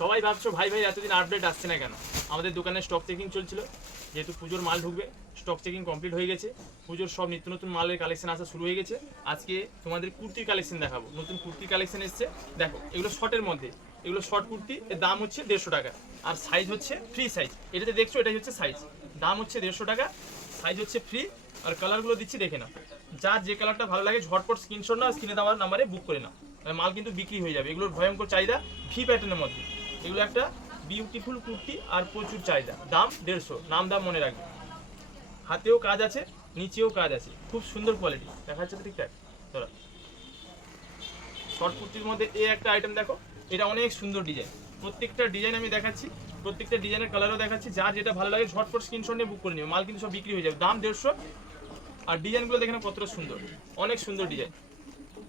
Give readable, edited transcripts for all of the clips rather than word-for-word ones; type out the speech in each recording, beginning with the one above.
সবাই ভাবছো ভাই ভাই এতদিন আপডেট আসছে না কেন? আমাদের দোকানে স্টক চেকিং চলছিল, যেহেতু পুজোর মাল ঢুকবে, স্টক চেকিং কমপ্লিট হয়ে গেছে। পুজোর সব নিত্য নতুন মালের কালেকশন আসা শুরু হয়ে গেছে। আজকে তোমাদের কুর্তির কালেকশন দেখাবো, নতুন কুর্তির কালেকশন এসছে। দেখো এগুলো শর্টের মধ্যে, এগুলো শর্ট কুর্তি, এর দাম হচ্ছে 150 টাকা, আর সাইজ হচ্ছে ফ্রি সাইজ। এটাতে দেখছো এটাই হচ্ছে সাইজ, দাম হচ্ছে 150 টাকা, সাইজ হচ্ছে ফ্রি। আর কালারগুলো দিচ্ছি দেখে নাও, যার যে কালারটা ভালো লাগে ঝটপট স্ক্রিনশট নাও, স্ক্রিনে দেওয়ার নাম্বারে বুক করে নাও, মাল কিন্তু বিক্রি হয়ে যাবে। এগুলোর ভয়ঙ্কর চাহিদা, ভি প্যাটার্নের মধ্যে। এগুলো একটা বিউটিফুল কুর্তি আর প্রচুর চাহিদা, দাম 150, নাম দাম মনে রাখবে। হাতেও কাজ আছে, নিচেও কাজ আছে, খুব সুন্দর কোয়ালিটি। দেখা যাচ্ছে তো ঠিকঠাক? তোরা শর্ট কুর্তির মধ্যে এই একটা আইটেম দেখো, এটা অনেক সুন্দর ডিজাইন। প্রত্যেকটা ডিজাইন আমি দেখাচ্ছি, প্রত্যেকটা ডিজাইনের কালারও দেখাচ্ছি। যার যেটা ভালো লাগে ঝটপট স্ক্রিনশট নিয়ে বুক করে নিও, মাল কিন্তু সব বিক্রি হয়ে যাবে। দাম 150, আর ডিজাইনগুলো দেখে নাও কতটা সুন্দর, অনেক সুন্দর ডিজাইন।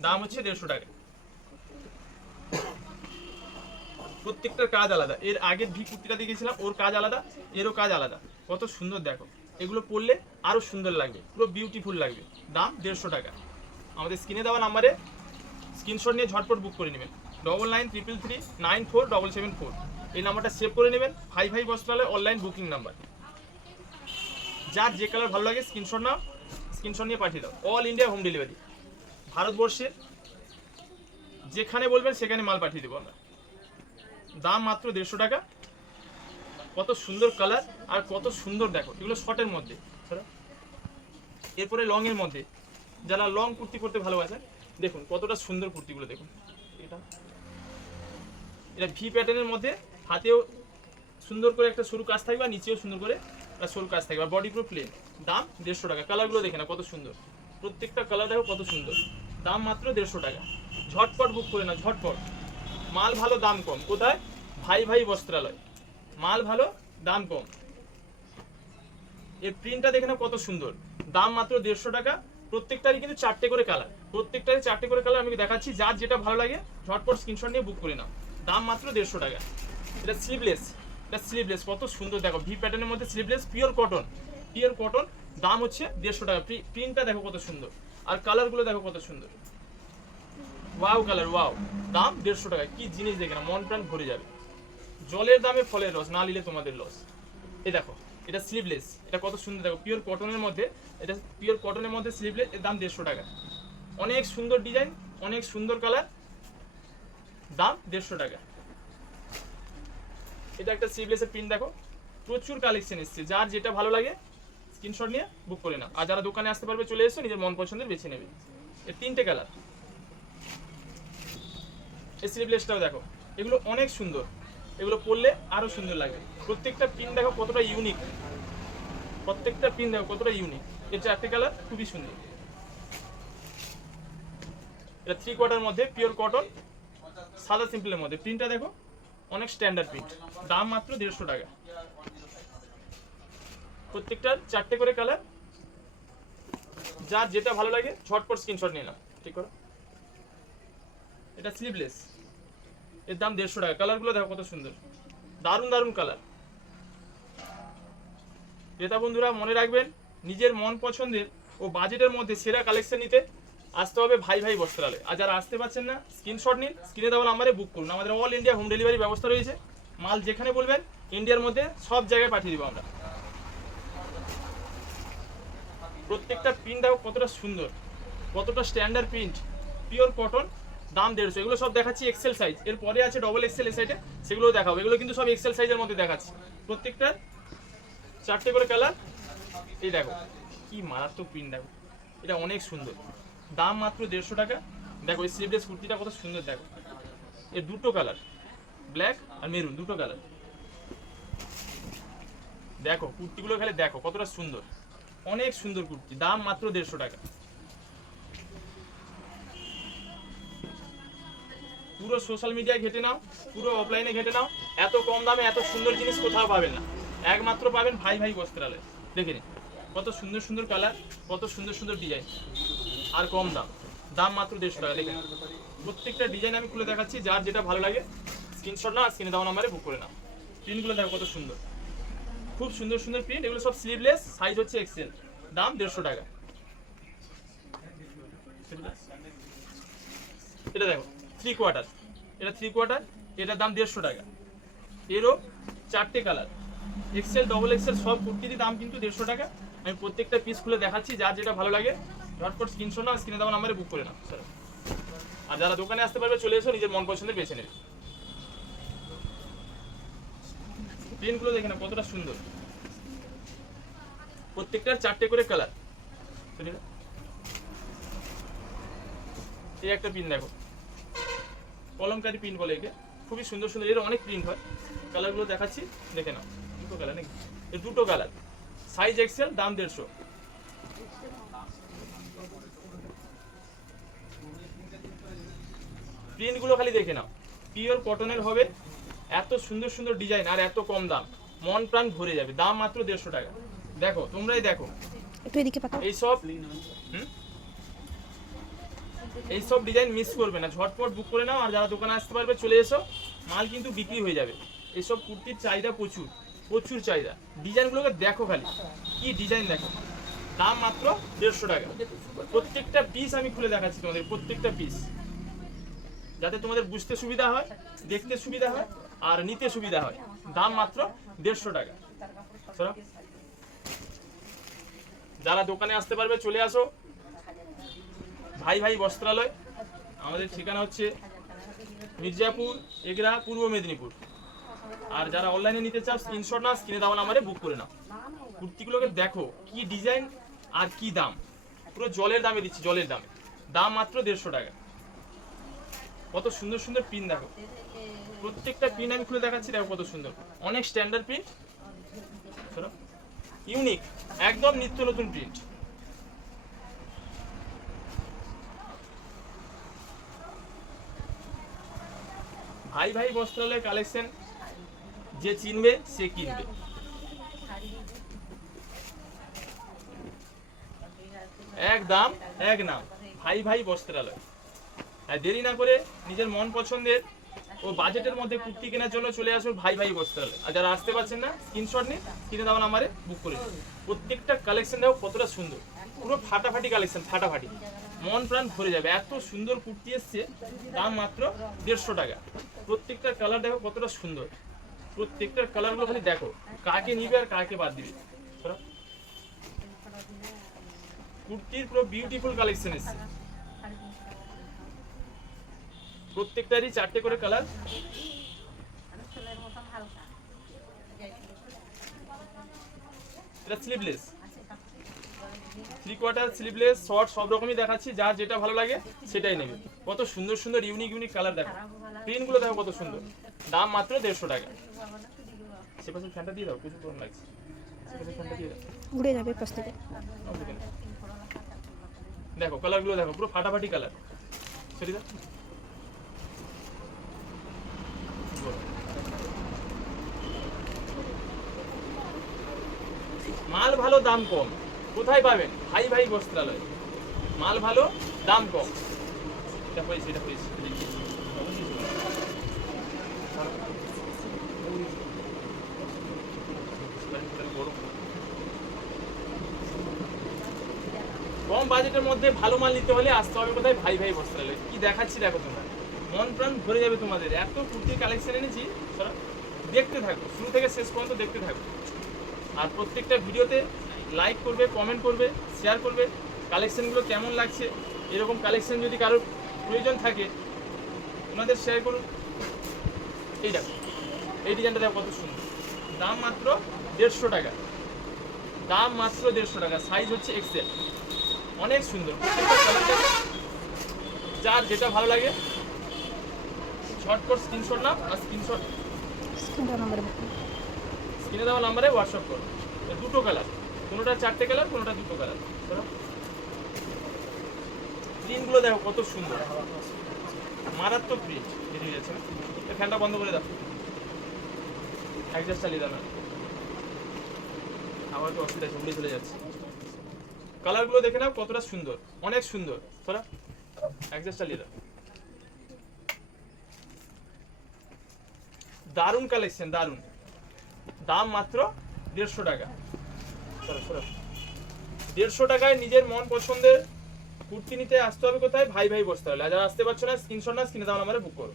দাম হচ্ছে 150 টাকা। প্রত্যেকটার কাজ আলাদা, এর আগের ভি কুর্তিটা দেখেছিলাম ওর কাজ আলাদা, এরও কাজ আলাদা। কত সুন্দর দেখো, এগুলো পরলে আরও সুন্দর লাগবে, পুরো বিউটিফুল লাগবে। দাম 150 টাকা। আমাদের স্ক্রিনে দেওয়া নাম্বারে স্ক্রিনশট নিয়ে ঝটপট বুক করে নেবেন। 9933394774 এই নাম্বারটা সেভ করে নেবেন। ভাই ভাই বস্ত্রালয় অনলাইন বুকিং নাম্বার। যার যে কালার ভালো লাগে স্ক্রিনশট নাও, স্ক্রিনশট নিয়ে পাঠিয়ে দাও। অল ইন্ডিয়া হোম ডেলিভারি, ভারতবর্ষের যেখানে বলবেন সেখানে মাল পাঠিয়ে দেবো আমরা। দাম মাত্র 150 টাকা। কত সুন্দর কালার আর কত সুন্দর দেখো, এগুলো শর্টের মধ্যে। এরপরে লং এর মধ্যে, যারা লং কুর্তি পরতে ভালোবাসেন, দেখুন কতটা সুন্দর কুর্তিগুলো দেখুন। এটা এটা ভি প্যাটার্নের মধ্যে, হাতেও সুন্দর করে একটা সরু কাজ থাকবে, আর নিচেও সুন্দর করে একটা সরু কাজ থাকবে, আর বডি পুরো প্লেন। দাম 150 টাকা। কালারগুলো দেখে না কত সুন্দর, প্রত্যেকটা কালার দেখো কত সুন্দর। দাম মাত্র 150 টাকা। ঝটপট বুক করে না, ঝটপট। মাল ভালো দাম কম, কোথায়? ভাই ভাই বস্ত্রালয়, মাল ভালো দাম কম। এর প্রিন্টটা দেখে না কত সুন্দর, দাম মাত্র 150 টাকা। প্রত্যেকটারই কিন্তু 4টে করে কালার, প্রত্যেকটারই 4টে করে কালার আমি দেখাচ্ছি। যার যেটা ভালো লাগে ঝটপট স্ক্রিনশট নিয়ে বুক করে নাও। দাম মাত্র 150 টাকা। এটা স্লিভলেস, এটা স্লিভলেস, কত সুন্দর দেখো, ভি প্যাটার্নের মধ্যে sleeveless, pure cotton, pure cotton. দাম হচ্ছে 150 টাকা। প্রিন্টটা দেখো কত সুন্দর, আর কালারগুলো দেখো কত সুন্দর, ওয়াও কালার, ওয়াও। দাম 150 টাকা। কি জিনিস দেখে না, মন প্রাণ ভরে যাবে। জলের দামে ফলের রস, না নিলে তোমাদের লস। এই দেখো এটা স্লিভলেস, এটা কত সুন্দর দেখো, পিওর কটনের মধ্যে। এটা পিওর কটনের মধ্যে স্লিভলেস, এর দাম 150 টাকা। অনেক সুন্দর ডিজাইন, অনেক সুন্দর কালার, দাম 150 টাকা। এটা একটা স্লিভলেসের প্রিন্ট দেখো, প্রচুর কালেকশন এসছে। যার যেটা ভালো লাগে স্ক্রিনশট নিয়ে বুক করে নাও। আর যারা দোকানে আসতে পারবে চলে এসো, নিজের মন পছন্দের বেছে নেবে। এর 3টে কালার। এই স্লিভলেসটাও দেখো, এগুলো অনেক সুন্দর, এগুলো পরলে আরো সুন্দর লাগবে। প্রত্যেকটা প্রিন্ট দেখো কতটা ইউনিক, প্রত্যেকটা প্রিন্ট দেখো কতটা ইউনিক। এর 4টে কালার, খুবই সুন্দর। এটা 3/4 মধ্যে পিওর কটন, সাদা সিম্পলের মধ্যে। প্রিন্টটা দেখো অনেক স্ট্যান্ডার্ড প্রিন্ট। দাম মাত্র 150 টাকা। প্রত্যেকটার 4টে করে কালার। যার যেটা ভালো লাগে ঝটপট স্ক্রিনশট নিয়ে নাও, ঠিক করো। এটা স্লিভলেস, এর দাম 150 টাকা। কালারগুলো দেখো কত সুন্দর, দারুণ দারুণ কালার। ক্রেতা বন্ধুরা মনে রাখবেন, নিজের মন পছন্দের ও বাজেটের মধ্যে সেরা কালেকশন নিতে আসতে হবে ভাই ভাই বস্ত্রালয়। আর যারা আসতে পারছেন না স্ক্রিনশট নিন, স্ক্রিনে দেওয়া নাম্বারে বুক করুন। আমাদের অল ইন্ডিয়া হোম ডেলিভারি ব্যবস্থা রয়েছে। মাল যেখানে বলবেন ইন্ডিয়ার মধ্যে সব জায়গায় পাঠিয়ে দেবো আমরা। প্রত্যেকটা প্রিন্ট দেখো কতটা সুন্দর, কতটা স্ট্যান্ডার্ড প্রিন্ট, পিওর কটন। দাম 150। এগুলো সব দেখাচ্ছি এক্সেল সাইজ, এরপরে আছে ডবল এক্সেল এই সাইডে, সেগুলোও দেখাবো। এগুলো কিন্তু সব এক্সেল সাইজের মধ্যে দেখাচ্ছি। প্রত্যেকটার 4টে করে কালার। এই দেখো কি মারাত্মক প্রিন্ট দেখো, এটা অনেক সুন্দর। দাম মাত্র 150 টাকা। দেখো এই স্লিভলেস কুর্তিটা কত সুন্দর দেখো, এর 2টো কালার, ব্ল্যাক আর মেরুন, 2টো কালার। দেখো কুর্তিগুলো খালি দেখো কতটা সুন্দর, অনেক সুন্দর কুর্তি। দাম মাত্র 150 টাকা। পুরো সোশ্যাল মিডিয়ায় ঘেটে নাও, পুরো অফলাইনে ঘেটে নাও, এত কম দামে এত সুন্দর জিনিস কোথাও পাবেন না, একমাত্র পাবেন ভাই ভাই বস্ত্রালয়। দেখে নিন কত সুন্দর সুন্দর কালার, কত সুন্দর সুন্দর ডিজাইন, আর কম দাম। দাম মাত্র 150 টাকা। দেখেন প্রত্যেকটা ডিজাইন আমি খুলে দেখাচ্ছি। যার যেটা ভালো লাগে স্ক্রিনশট না, স্ক্রিনে দেওয়া নাম্বারে বুক করে নাও। প্রিন্টগুলো দেখো কত সুন্দর, খুব সুন্দর সুন্দর প্রিন্ট। এগুলো সব স্লিভলেস, সাইজ হচ্ছে এক্সেল। দাম 150 টাকা। এটা দেখো 3/4, এটা 3/4, এটার দাম 150 টাকা। এরও 4টে কালার, এক্সেল ডবল এক্সেল সব কুর্তির দাম কিন্তু 150 টাকা। আমি প্রত্যেকটা পিস খুলে দেখাচ্ছি, যার যেটা ভালো লাগে ঝটপট স্ক্রিনশট নাও, স্ক্রিনে দেওয়া নাম্বারে বুক করে নাও স্যার। আর যারা দোকানে আসতে পারবে চলে এসো, নিজের মন পছন্দের বেছে নেবে। প্রিন্টগুলো দেখে না কতটা সুন্দর, প্রত্যেকটার 4টে করে কালার। এই একটা প্রিন্ট দেখো, কলমকারী প্রিন্ট বলে একে, খুবই সুন্দর সুন্দর, এর অনেক প্রিন্ট হয়। কালারগুলো দেখাচ্ছি দেখে নাও, দুটো কালার নাকি, এই দুটো কালার, সাইজ এক্সেল, দাম 150। প্রিন্টগুলো খালি দেখে নাও, পিওর কটনের হবে, এত সুন্দর সুন্দর ডিজাইন আর এত কম দাম, মন প্রাণ ভরে যাবে। দাম মাত্র 150 টাকা। দেখো তোমরাই দেখো, একটু এদিকে পাঠাও। এইসব ডিজাইন মিস করবে না, ঝটপট বুক করে নাও। আর যারা দোকানে আসতে পারবে চলে এসো, মাল কিন্তু বিক্রি হয়ে যাবে। এইসব কুর্তির চাহিদা প্রচুর, প্রচুর চাহিদা। ডিজাইনগুলোকে দেখো খালি, কি ডিজাইন দেখো। দাম মাত্র 150 টাকা। প্রত্যেকটা পিস আমি খুলে দেখাচ্ছি তোমাদের, প্রত্যেকটা পিস, যাতে তোমাদের বুঝতে সুবিধা হয়, দেখতে সুবিধা হয় আর নিতে সুবিধা হয়। দাম মাত্র 150 টাকা। যারা দোকানে আসতে পারবে চলে আসো, ভাই ভাই বস্ত্রালয়। আমাদের ঠিকানা হচ্ছে মির্জাপুর, এগরা, পূর্ব মেদিনীপুর। আর যারা অনলাইনে নিতে চাও স্ক্রিনশট নাও, স্ক্রিনে দেওয়া নাম্বারে বুক করে নাও। কুর্তিগুলোকে দেখো কি ডিজাইন আর কি দাম, পুরো জলের দামে দিচ্ছি, জলের দামে। দাম মাত্র 150 টাকা। কত সুন্দর সুন্দর প্রিন্ট দেখো, প্রত্যেকটা প্রিন্ট আমি খুলে দেখাচ্ছি, দেখো কত সুন্দর, অনেক স্ট্যান্ডার্ড প্রিন্ট, ইউনিক, একদম নিত্য নতুন প্রিন্ট। ভাই ভাই বস্ত্রালয় কালেকশন, যে চিনবে সে কিনবে। এক দাম এক নাম, ভাই ভাই বস্ত্রালয়। আর দেরি না করে নিজের মন পছন্দের ও বাজেটের মধ্যে কুর্তি কেনার জন্য চলে আসো ভাই ভাই বস্ত্রালয়। আর যারা আসতে পারছেন না স্ক্রিনশট নিয়ে কিনে দেওয়া নাম্বারে বুক করে দিন। প্রত্যেকটা কালেকশন দেখো কতটা সুন্দর, পুরো ফাটাফাটি কালেকশন, ফাটাফাটি, মন প্রাণ ভরে যাবে। এত সুন্দর কুর্তি এসছে, দাম মাত্র 150 টাকা। প্রত্যেকটা কালার দেখো কতটা সুন্দর, প্রত্যেকটার কালারগুলো খালি দেখো, কাকে নিবে আর কাকে বাদ দিবে। কুর্তির পুরো বিউটিফুল কালেকশন এসছে, প্রত্যেকটারই 4টে করে কালার। এটা স্লিভলেস, 3/4 স্লিভলেস, শর্ট, সব রকমই দেখাচ্ছি, যার যেটা ভালো লাগে সেটাই নেবে। কত সুন্দর সুন্দর ইউনিক ইউনিক কালার দেখো, প্রিন্টগুলো দেখো কত সুন্দর। দাম মাত্র 150 টাকা। সেপাশে ফ্যানটা দিয়ে দাও, প্রচুর গরম লাগছে, সেপাশে ফ্যানটা দিয়ে দাও, উড়ে যাবে পাশ থেকে। দেখো কালারগুলো দেখো, পুরো ফাটাফাটি কালার। সরি দা, মাল ভালো দাম কম, কোথায় পাবেন? ভাই ভাই বস্ত্রালয়। মাল ভালো দাম কম। এটা হয়েছে, এটা হয়েছে, কম বাজেটের মধ্যে ভালো মাল নিতে হলে আসতে হবে কোথায়? ভাই ভাই বস্ত্রালয়। কি দেখাচ্ছি দেখো, তোমরা মন প্রাণ ভরে যাবে তোমাদের। এত কুর্তির কালেকশন এনেছি, দেখতে থাকো, শুরু থেকে শেষ পর্যন্ত দেখতে থাকো। আর প্রত্যেকটা ভিডিওতে লাইক করবে, কমেন্ট করবে, শেয়ার করবে, কালেকশনগুলো কেমন লাগছে। এরকম কালেকশন যদি কারোর প্রয়োজন থাকে ওনাদের শেয়ার করুন। এই দেখো, এই ডিজাইনটা দেখো কত সুন্দর, দাম মাত্র 150 টাকা। দাম মাত্র 150 টাকা। সাইজ হচ্ছে এক্সেল, অনেক সুন্দর। প্রত্যেকটা কালার দেখো, যার যেটা ভালো লাগে শর্টকাট স্ক্রিনশট নাও, আর স্ক্রিনে দেওয়া নাম্বারে হোয়াটসঅ্যাপ করো। দুটো কালার, কোনোটা 4টে কালার, কোনোটা 2টো কালার। প্রিন্টগুলো দেখো কত সুন্দর, মারাত্মক প্রিন্ট। বেরিয়ে যাচ্ছে না, ফ্যানটা বন্ধ করে দাও, অ্যাডজাস্ট চালিয়ে দাও না, আমার একটু অসুবিধা আছে, উড়ে চলে যাচ্ছে। কালারগুলো দেখে নাও কতটা সুন্দর, অনেক সুন্দর। তোরা অ্যাডজাস্ট চালিয়ে দাও। দারুণ কালেকশন, দারুণ। দাম মাত্র 150 টাকা। 150 টাকায় নিজের মন পছন্দের কুর্তি নিতে আসতে হবে কোথায়? ভাই ভাই বস্ত্রালয়। যারা আসতে পারছো না স্ক্রিনশট না, স্ক্রিনে দেওয়া নাম্বারে বুক করো।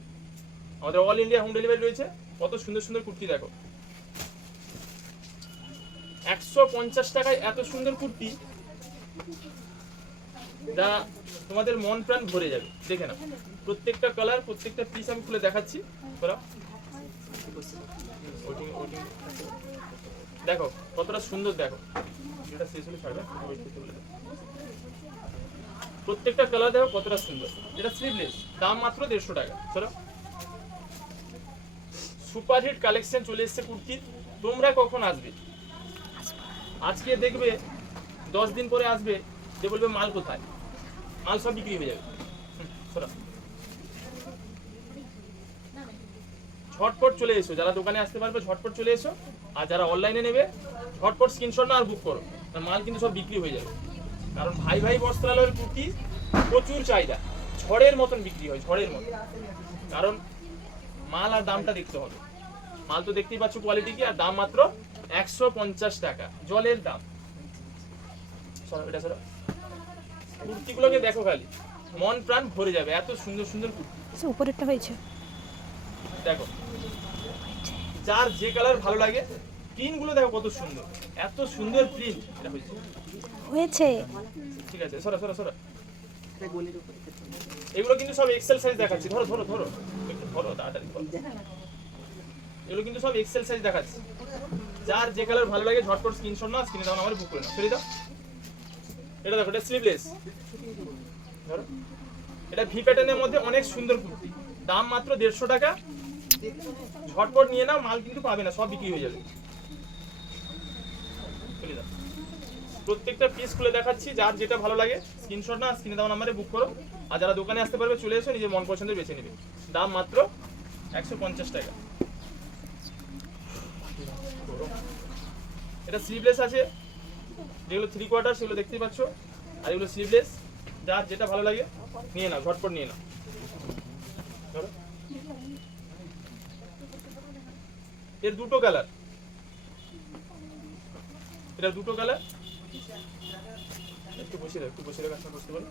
আমাদের অল ইন্ডিয়া হোম ডেলিভারি রয়েছে। কত সুন্দর সুন্দর কুর্তি দেখো, 150 টাকায় এত সুন্দর কুর্তি, যা তোমাদের মন প্রাণ ভরে যাবে। দেখে নাও প্রত্যেকটা কালার, প্রত্যেকটা পিস আমি খুলে দেখাচ্ছি। দেখো কতটা সুন্দর, দেখো এটা শেষ হলে ছাড়বে, প্রত্যেকটা কালার দেখো কতটা সুন্দর। এটা স্লিভলেস, দাম মাত্র 150 টাকা। চলো, সুপারহিট কালেকশন চলে এসেছে কুর্তির। তোমরা কখন আসবে? আজকে দেখবে, 10 দিন পরে আসবে, যে বলবে মাল কোথায়, মাল সব বিক্রি হয়ে যাবে। ঝটপট চলে এসো, যারা দোকানে আসতে পারবে ঝটপট চলে এসো, আর যারা অনলাইনে নেবে ঝটপট স্ক্রিনশট না আর বুক করো, মাল কিন্তু সব বিক্রি হয়ে যাবে। কারণ ভাই ভাই বস্ত্রালয়ের কুর্তি প্রচুর চাহিদা, ঝড়ের মতন বিক্রি হয়, ঝড়ের মতন। কারণ মাল আর দামটা দেখতে হবে, মাল তো দেখতেই পাচ্ছ কোয়ালিটি কি, আর দাম মাত্র 150 টাকা, জলের দাম। কুর্তিগুলোকে দেখো খালি, মন প্রাণ ভরে যাবে, এত সুন্দর সুন্দর কুর্তি। উপরেরটা হয়েছে, দেখো যার যে কালার ভালো লাগে, প্রিন্টগুলো দেখো কত সুন্দর, এত সুন্দর প্রিন্ট এটা হয়েছে। ঠিক আছে, সরা সরা সরা। এগুলো কিন্তু সব এক্সেল সাইজ দেখাচ্ছি, ধরো ধরো ধরো একটু ধরো, তাড়াতাড়ি ধরো। এগুলো কিন্তু সব এক্সেল সাইজ দেখাচ্ছি, যার যে কালার ভালো লাগে ঝটপট স্ক্রিনশট নাও, স্ক্রিনে দাও, আমার বুক করে নাও, ছেড়ে দাও। এটা দেখো, এটা স্লিভলেস, ধরো এটা ভি প্যাটার্নের মধ্যে অনেক সুন্দর কুর্তি, দাম মাত্র 150 টাকা। ঝটপট নিয়ে নাও, মাল কিন্তু পাবে না, সব বিক্রি হয়ে যাবে। প্রত্যেকটা পিস খুলে দেখাচ্ছি, যার যেটা ভালো লাগে স্ক্রিনশট না স্ক্রিনে দেওয়া নাম্বারে বুক করো, আর যারা দোকানে আসতে পারবে চলে এসো, নিজের মন পছন্দের বেছে নেবে। দাম মাত্র 150 টাকা। এটা স্লিভলেস আছে, যেগুলো 3/4 সেগুলো দেখতেই পাচ্ছ, আর এগুলো স্লিভলেস, যার যেটা ভালো লাগে নিয়ে নাও, ঝটপট নিয়ে নাও। এর দুটো কালার, এটা দুটো কালার, একটু বসে রাখ, কাস্টমার বসতে পারে,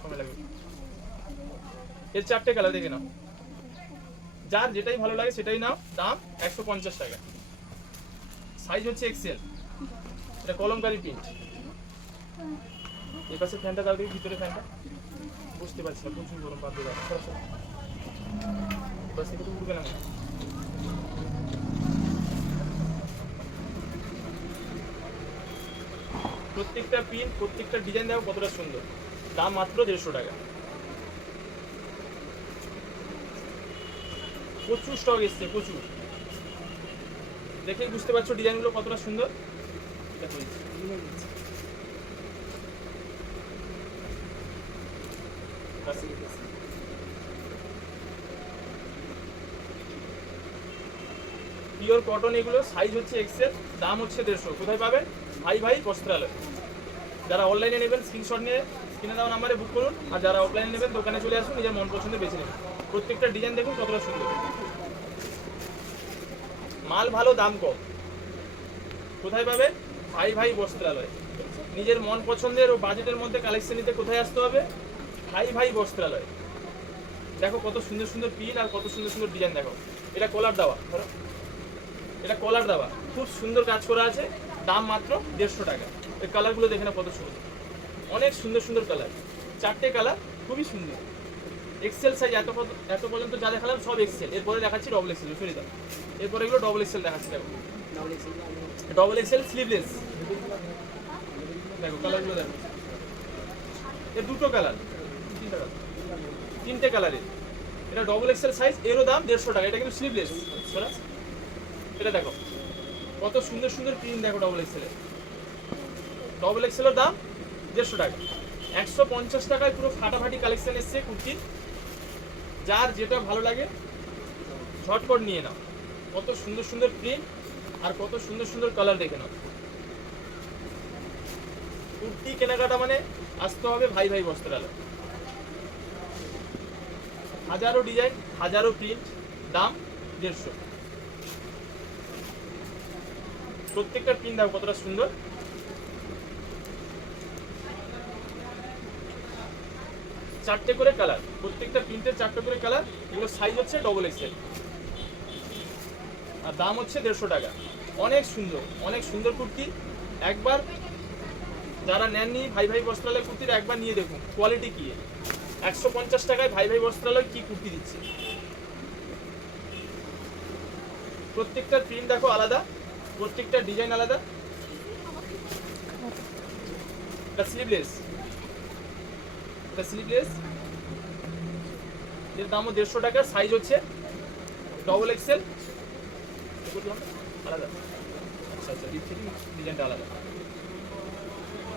সময় লাগবে। এর 4টে কালার দেখে নাও, যার যেটাই ভালো লাগে সেটাই নাও, দাম 150 টাকা। সাইজ হচ্ছে এক্সেল, এটা কলমকারি প্রিন্ট। এই পাশে ফ্যানটা দাও, দেখি ভিতরে ফ্যানটা, বুঝতে পারছি না, প্রচুর গরম, বাদ দিয়ে দাও, বাস একটু উঠবে না। প্রত্যেকটা পিন, প্রত্যেকটা ডিজাইন দেখো কতটা সুন্দর, দাম মাত্র 150 টাকা। প্রচুর স্টক এসছে, প্রচুর, দেখেই বুঝতে পারছো ডিজাইনগুলো কতটা সুন্দর। পিওর কটন, এগুলো সাইজ হচ্ছে এক্সেল, দাম হচ্ছে 150। কোথায় পাবেন? ভাই ভাই বস্ত্রালয়। যারা অনলাইনে নেবেন স্ক্রিনশট নিয়ে স্ক্রিনে দেওয়া নাম্বারে বুক করুন, আর যারা অফলাইনে নেবেন দোকানে চলে আসুন, নিজের মন পছন্দের বেছে নেবেন। প্রত্যেকটা ডিজাইন দেখুন কতটা সুন্দর, মাল ভালো, দাম কম। কোথায় পাবেন? ভাই ভাই বস্ত্রালয়। নিজের মন পছন্দের ও বাজেটের মধ্যে কালেকশন নিতে কোথায় আসতে হবে? ভাই ভাই বস্ত্রালয়। দেখো কত সুন্দর সুন্দর পিন আর কত সুন্দর সুন্দর ডিজাইন। দেখো এটা কলার দেওয়া, ধরো এটা কলার দেওয়া, খুব সুন্দর কাজ করা আছে, দাম মাত্র 150 টাকা। এই কালারগুলো দেখে না কত সুন্দর, অনেক সুন্দর সুন্দর কালার, 4টে কালার, খুবই সুন্দর। এক্সেল সাইজ এত পর্যন্ত যা দেখালাম সব এক্সেল। এরপরে দেখাচ্ছি ডবল এক্সেল, সরি দাও, এরপরে এগুলো ডবল এক্সেল দেখাচ্ছি। দেখো ডবল এক্সেল স্লিভলেস, দেখো কালারগুলো দেখো, এর দুটো কালার, তিনটে কালারের। এটা ডবল এক্সেল সাইজ, এরও দাম 150 টাকা। এটা কিন্তু স্লিভলেস। এটা দেখো কত সুন্দর সুন্দর প্রিন্ট, দেখো ডবল এক্সেলের। ডবল এক্সেলের দাম 150 টাকা। 150 টাকায় পুরো ফাটাফাটি কালেকশন এসছে কুর্তির। যার যেটা ভালো লাগে ঝটপট নিয়ে নাও। কত সুন্দর সুন্দর প্রিন্ট আর কত সুন্দর সুন্দর কালার দেখে নাও। কুর্তি কেনাকাটা মানে আসতে হবে ভাই ভাই বস্ত্রালয়। হাজারো ডিজাইন, হাজারো প্রিন্ট, দাম 150। প্রত্যেকটা প্রিন্ট দাও কতটা সুন্দর। চারটে করে কালার, প্রত্যেকটা প্রিন্টের 4টে করে কালার। এগুলো সাইজ হচ্ছে ডবল এক্সেল। আর দাম হচ্ছে 150 টাকা। অনেক সুন্দর কুর্তি। একবার যারা নেননি ভাই ভাই বস্ত্রালয় কুর্তির একবার নিয়ে দেখুন কোয়ালিটি কি। 150 টাকায় ভাই ভাই বস্ত্রালয় কি কুর্তি দিচ্ছে। প্রত্যেকটা প্রিন্ট দেখো আলাদা, প্রত্যেকটা ডিজাইন আলাদা। এটা স্লিভলেস, এর দামও 150 টাকা। সাইজ হচ্ছে ডবল এক্সেল। আলাদা, আচ্ছা ডিজাইনটা আলাদা।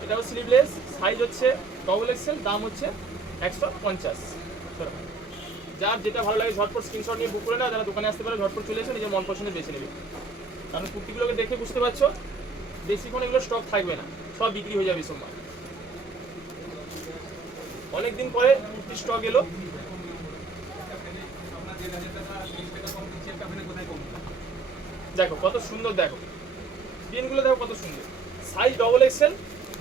এটাও স্লিভলেস, সাইজ হচ্ছে ডবল এক্সেল, দাম হচ্ছে 150। যার যেটা ভালো লাগে ঝটপট স্ক্রিনশট নিয়ে বুক করে না, যারা দোকানে আসতে পারে ঝটপট চলে এসে নিজের মন পছন্দের বেছে নেবে। কারণ কুর্তিগুলোকে দেখে বুঝতে পারছো বেশিক্ষণ এগুলো স্টক থাকবে না, সব বিক্রি হয়ে যাবে সোমবার। অনেকদিন পরে কুর্তি স্টক এলো। দেখো কত সুন্দর, দেখো পিনগুলো দেখো কত সুন্দর। সাইজ ডবল এক্সেল,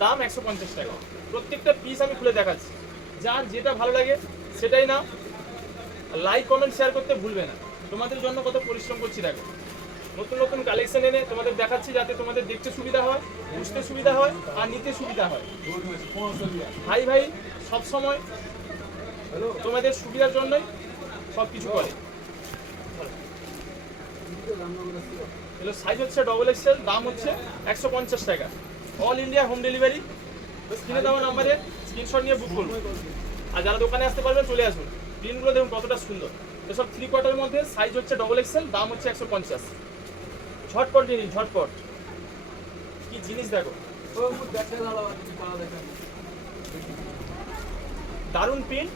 দাম 150 টাকা। প্রত্যেকটা পিস আমি খুলে দেখাচ্ছি, যার যেটা ভালো লাগে সেটাই না। লাইক কমেন্ট শেয়ার করতে ভুলবে না। তোমাদের জন্য কত পরিশ্রম করছি দেখো। নতুন কালেকশন এনে তোমাদের দেখাচ্ছি যাতে তোমাদের দেখতে সুবিধা হয়, বুঝতে সুবিধা হয় আর নিতে সুবিধা হয়। ভাই ভাই সবসময় তোমাদের সুবিধার জন্যই সব কিছু করে। এগুলো সাইজ হচ্ছে ডবল এক্সেল, দাম হচ্ছে 150 টাকা। All India home delivery. স্ক্রিনে দেওয়া নাম্বারে স্ক্রিনশট নিয়ে বুক করুন। আর যারা দোকানে আসতে পারবেন চলে আসুন। প্রিন্টগুলো দেখুন কতটা সুন্দর। এসব 3 কোয়ার্টারের মধ্যে, সাইজ হচ্ছে ডবল এক্সেল, দাম হচ্ছে 150। ঝটপট নিয়ে নিন, ঝটপট। কি জিনিস দেখো, দারুণ প্রিন্ট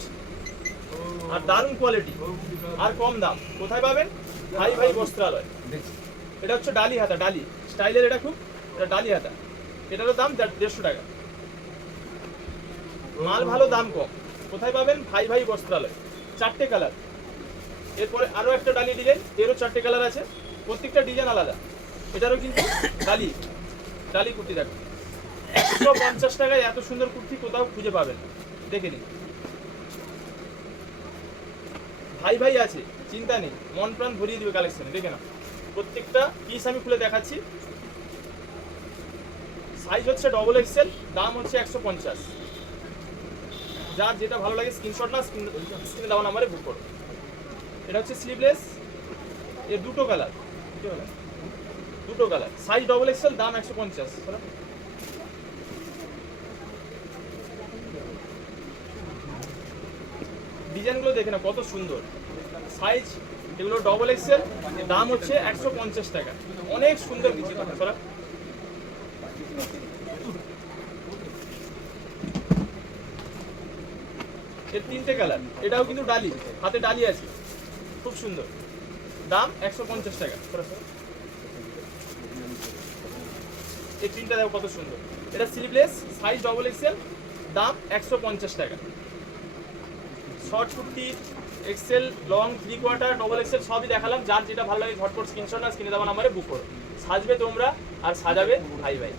আর দারুণ কোয়ালিটি আর কম দাম। কোথায় পাবেন? ভাই ভাই বস্ত্রালয়। এটা হচ্ছে ডালি হাতা, ডালি স্টাইলের। এটা খুব, এটা ডালি হাতা। এটারও দাম 150 টাকা। মাল ভালো, দাম কম। কোথায় পাবেন? ভাই ভাই বস্ত্রালয়। 4টে কালার। এরপরে আরো একটা ডালি ডিজাইন, এরও 4টে কালার আছে, প্রত্যেকটা ডিজাইন আলাদা। এটারও কিন্তু ডালি কুর্তি দেখো। 150 টাকায় এত সুন্দর কুর্তি কোথাও খুঁজে পাবেন না, দেখে নিন। ভাই ভাই আছে, চিন্তা নেই, মন প্রাণ ভরিয়ে দিবে কালেকশনে। দেখে না, প্রত্যেকটা পিস আমি খুলে দেখাচ্ছি। সাইজ হচ্ছে ডবল এক্সেল, দাম হচ্ছে 150। যার যেটা ভালো লাগে স্ক্রিনশট না স্ক্রিনে দেওয়া নাম্বারে বুক করো। এটা হচ্ছে স্লিভলেস, এর দুটো কালার, সাইজ ডবল এক্সেল, দাম 150। ডিজাইনগুলো দেখে না কত সুন্দর। সাইজ এগুলো ডবল এক্সেল, দাম হচ্ছে 150 টাকা। অনেক সুন্দর কিছু সরা। এর 3টে কালার। এটাও কিন্তু ডালি, হাতে ডালি আছে, খুব সুন্দর। দাম 150 টাকা। এই প্রিন্টটা দেখো কত সুন্দর। এটা স্লিভলেস, সাইজ ডবল এক্সেল, দাম 150 টাকা। Short kurti, XL, long, 3 quarter, double XL সবই দেখালাম। যার যেটা ভালো লাগে ঝটপট স্ক্রিনশট না স্ক্রিনে দেওয়া নাম্বারে বুক করো। সাজবে তোমরা আর সাজাবে ভাই ভাই।